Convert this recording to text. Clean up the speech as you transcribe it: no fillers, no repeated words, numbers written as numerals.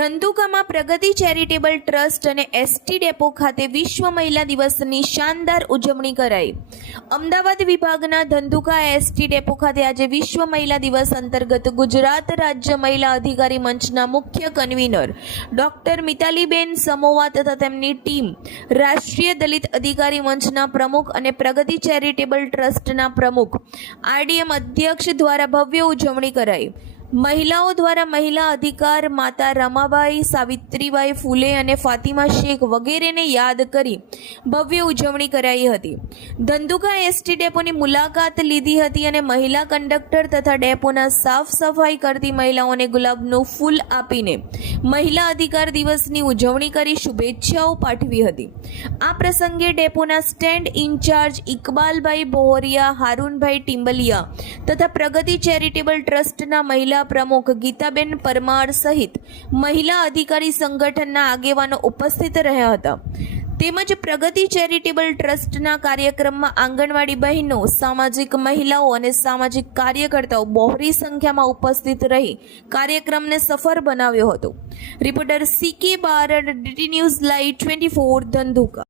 ધંધુકામાં પ્રગતિ charitable trust અને ST depot ખાતે વિશ્વ મહિલા દિવસની શાનદાર ઉજવણી કરાઈ। અમદાવાદ વિભાગના ધંધુકા એસટી ડેપો ખાતે આજે વિશ્વ મહિલા દિવસ અંતર્ગત ગુજરાત રાજ્ય મહિલા અધિકારી મંચના મુખ્ય કન્વીનર ડોક્ટર મિતાલીબેન સમોવા તથા તેમની ટીમ, રાષ્ટ્રીય દલિત અધિકારી મંચના પ્રમુખ અને પ્રગતિ ચેરિટેબલ ટ્રસ્ટના પ્રમુખ આરડીએમ અધ્યક્ષ દ્વારા ભવ્ય ઉજવણી કરાઈ। મહિલાઓ દ્વારા મહિલા અધિકાર, માતા રમાબાઈ, સાવિત્રીબાઈ ફૂલે અને ફાતિમા શેખ વગેરેને યાદ કરી ભવ્ય ઉજવણી કરાઈ હતી। ધંધુકા એસટી ડેપોની મુલાકાત લીધી હતી અને મહિલા કંડક્ટર તથા ડેપોના સાફ સફાઈ કરતી મહિલાઓને ગુલાબનું ફૂલ આપીને મહિલા અધિકાર દિવસની ઉજવણી કરી શુભેચ્છાઓ પાઠવી હતી। આ પ્રસંગે ડેપોના સ્ટેન્ડ ઇન્ચાર્જ ઇકબાલભાઈ બોહરિયા, હારૂનભાઈ ટિમ્બલિયા તથા પ્રગતિ ચેરિટેબલ ટ્રસ્ટના મહિલા પ્રમુખ ગીતાબેન પરમાર સહિત મહિલા અધિકારી સંગઠનના આગેવાનો ઉપસ્થિત રહ્યા હતા। તેમજ પ્રગતિ ચેરિટેબલ ટ્રસ્ટના કાર્યક્રમમાં આંગણવાડી બહેનો, સામાજિક મહિલાઓ અને સામાજિક કાર્યકર્તાઓ બહોળી સંખ્યામાં ઉપસ્થિત રહી કાર્યક્રમને સફળ બનાવ્યો હતો। Reporter CK Barad, DT news live 24 Dhandhuka.